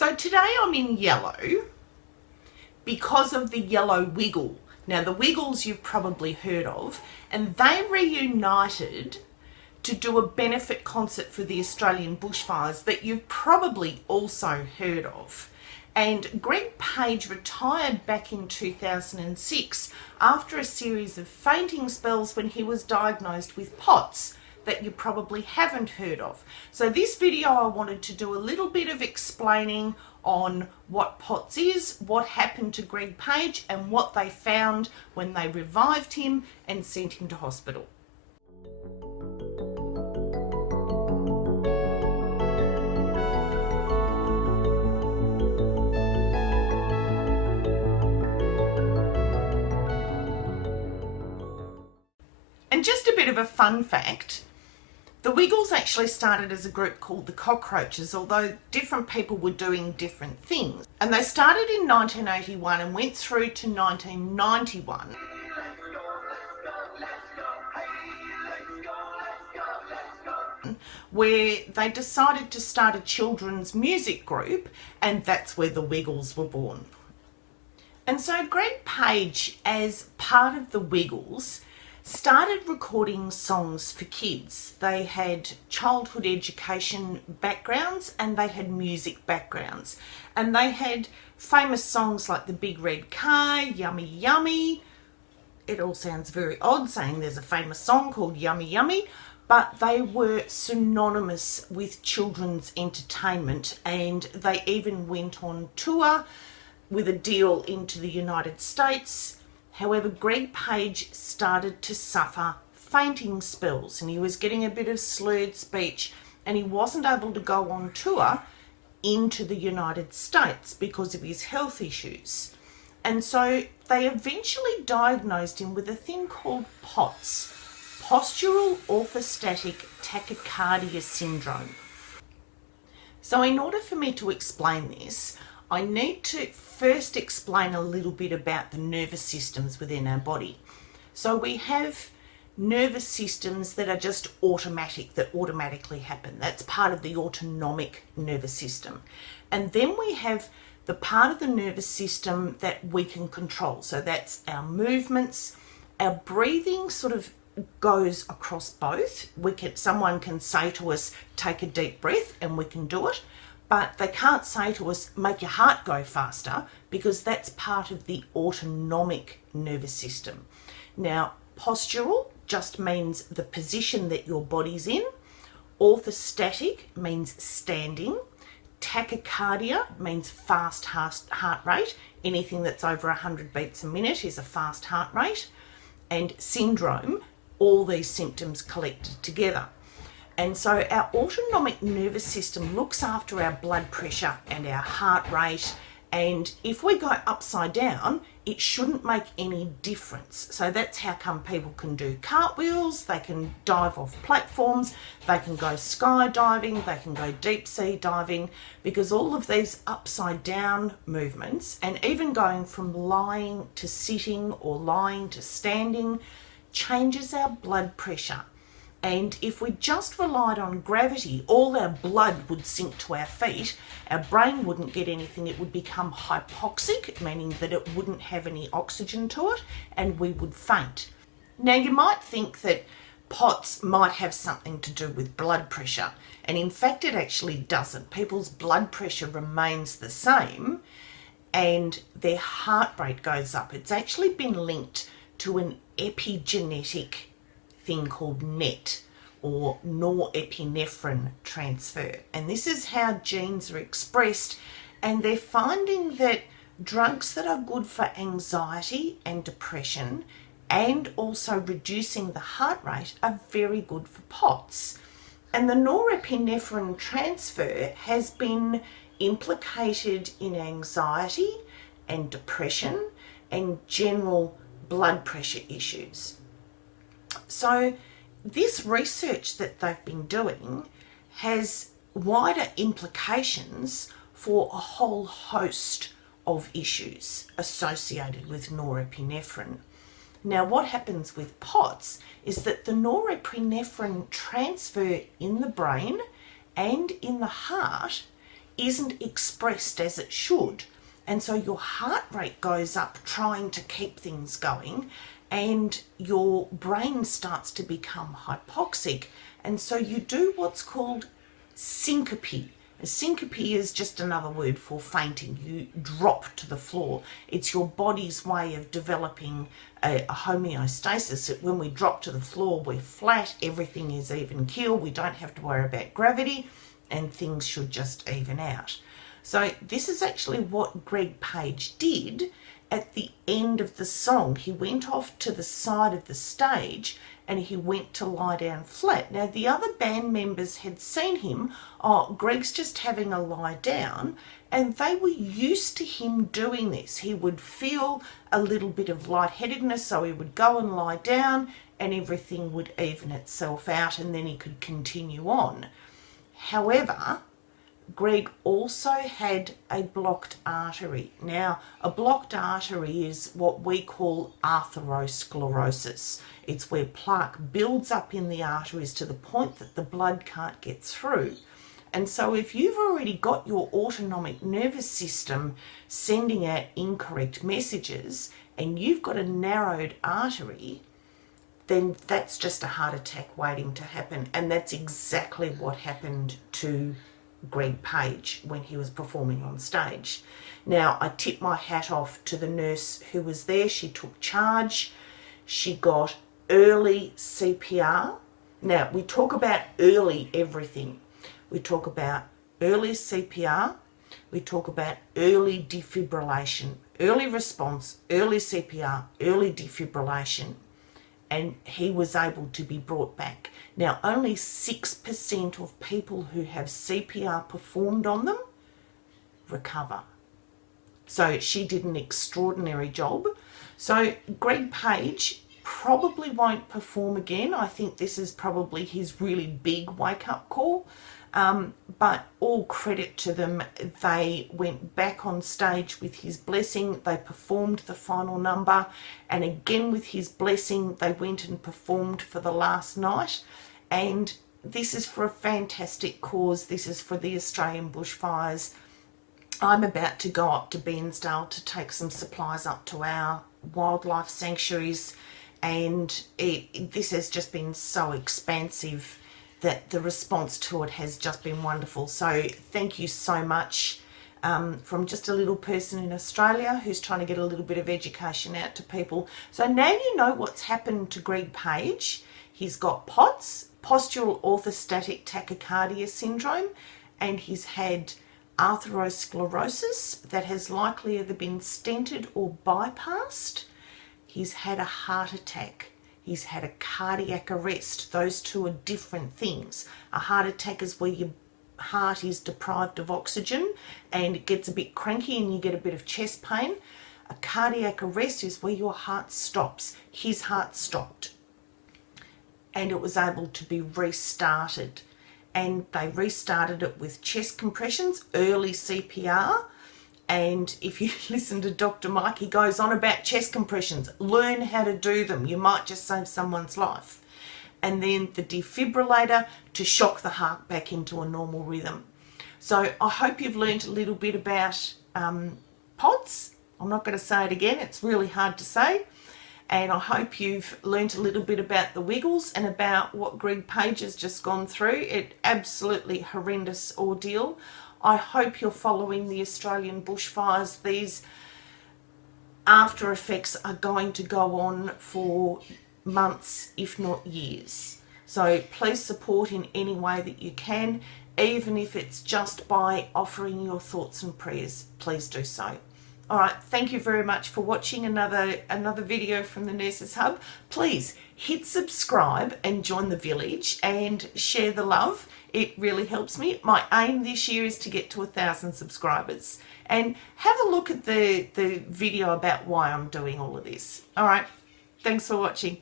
So today I'm in yellow because of the yellow wiggle. Now the Wiggles you've probably heard of, and they reunited to do a benefit concert for the Australian Bushfires that you've probably also heard of. And Greg Page retired back in 2006 after a series of fainting spells when he was diagnosed with POTS that you probably haven't heard of. So this video I wanted to do a little bit of explaining on what POTS is, what happened to Greg Page and what they found when they revived him and sent him to hospital. And just a bit of a fun fact, the Wiggles actually started as a group called the Cockroaches, although different people were doing different things. And they started in 1981 and went through to 1991. Where they decided to start a children's music group, and that's where the Wiggles were born. And so Greg Page, as part of the Wiggles, started recording songs for kids. They had childhood education backgrounds and they had music backgrounds. And they had famous songs like The Big Red Car, Yummy Yummy. It all sounds very odd saying there's a famous song called Yummy Yummy, but they were synonymous with children's entertainment, and they even went on tour with a deal into the United States. However, Greg Page started to suffer fainting spells and he was getting a bit of slurred speech, and he wasn't able to go on tour into the United States because of his health issues. And so they eventually diagnosed him with a thing called POTS, postural orthostatic tachycardia syndrome. So in order for me to explain this, I need to first explain a little bit about the nervous systems within our body. So we have nervous systems that are just automatic, that automatically happen. That's part of the autonomic nervous system. And then we have the part of the nervous system that we can control. So that's our movements. Our breathing sort of goes across both. Someone can say to us, take a deep breath, and we can do it. But they can't say to us, make your heart go faster, because that's part of the autonomic nervous system. Now, postural just means the position that your body's in. Orthostatic means standing. Tachycardia means fast heart rate. Anything that's over 100 beats a minute is a fast heart rate. And syndrome, all these symptoms collected together. And so our autonomic nervous system looks after our blood pressure and our heart rate. And if we go upside down, it shouldn't make any difference. So that's how come people can do cartwheels, they can dive off platforms, they can go skydiving, they can go deep sea diving, because all of these upside down movements, and even going from lying to sitting or lying to standing, changes our blood pressure. And if we just relied on gravity, all our blood would sink to our feet, our brain wouldn't get anything, it would become hypoxic, meaning that it wouldn't have any oxygen to it, and we would faint. Now you might think that POTS might have something to do with blood pressure, and in fact it actually doesn't. People's blood pressure remains the same and their heart rate goes up. It's actually been linked to an epigenetic thing called NET, or norepinephrine transfer, and this is how genes are expressed. And they're finding that drugs that are good for anxiety and depression and also reducing the heart rate are very good for POTS. And the norepinephrine transfer has been implicated in anxiety and depression and general blood pressure issues. So this research that they've been doing has wider implications for a whole host of issues associated with norepinephrine. Now, what happens with POTS is that the norepinephrine transfer in the brain and in the heart isn't expressed as it should. And so your heart rate goes up trying to keep things going, and your brain starts to become hypoxic. And so you do what's called syncope. A syncope is just another word for fainting. You drop to the floor. It's your body's way of developing a homeostasis. When we drop to the floor, we're flat, everything is even keel, we don't have to worry about gravity, and things should just even out. So this is actually what Greg Page did at the end of the song. He went off to the side of the stage and he went to lie down flat. Now, the other band members had seen him, oh, Greg's just having a lie down, and they were used to him doing this. He would feel a little bit of lightheadedness, so he would go and lie down and everything would even itself out, and then he could continue on. However, Greg also had a blocked artery. Now, a blocked artery is what we call atherosclerosis. It's where plaque builds up in the arteries to the point that the blood can't get through. And so if you've already got your autonomic nervous system sending out incorrect messages and you've got a narrowed artery, then that's just a heart attack waiting to happen. And that's exactly what happened to Greg Page when he was performing on stage. Now, I tip my hat off to the nurse who was there. She took charge. She got early CPR. Now, we talk about early everything. We talk about early CPR. We talk about early defibrillation, early response, early CPR, early defibrillation. And he was able to be brought back. Now, only 6% of people who have CPR performed on them recover. So she did an extraordinary job. So Greg Page probably won't perform again. I think this is probably his really big wake-up call. But all credit to them. They went back on stage with his blessing. They performed the final number, and again with his blessing they went and performed for the last night. And this is for a fantastic cause. This is for the Australian Bushfires. I'm about to go up to Bairnsdale to take some supplies up to our wildlife sanctuaries, and this has just been so expansive that the response to it has just been wonderful. So thank you so much from just a little person in Australia who's trying to get a little bit of education out to people. So now you know what's happened to Greg Page. He's got POTS, postural orthostatic tachycardia syndrome, and he's had atherosclerosis that has likely either been stented or bypassed. He's had a heart attack. He's had a cardiac arrest. Those two are different things. A heart attack is where your heart is deprived of oxygen and it gets a bit cranky and you get a bit of chest pain. A cardiac arrest is where your heart stops. His heart stopped and it was able to be restarted. And they restarted it with chest compressions, early CPR. And if you listen to Dr. Mike, he goes on about chest compressions. Learn how to do them. You might just save someone's life. And then the defibrillator to shock the heart back into a normal rhythm. So I hope you've learned a little bit about POTS. I'm not going to say it again. It's really hard to say. And I hope you've learned a little bit about the Wiggles and about what Greg Page has just gone through. It absolutely horrendous ordeal. I hope you're following the Australian bushfires. These after effects are going to go on for months, if not years. So please support in any way that you can, even if it's just by offering your thoughts and prayers. Please do so. All right, thank you very much for watching another video from the Nurses Hub. Please hit subscribe and join the village and share the love. It really helps me. My aim this year is to get to 1,000 subscribers. And have a look at the video about why I'm doing all of this. All right, thanks for watching.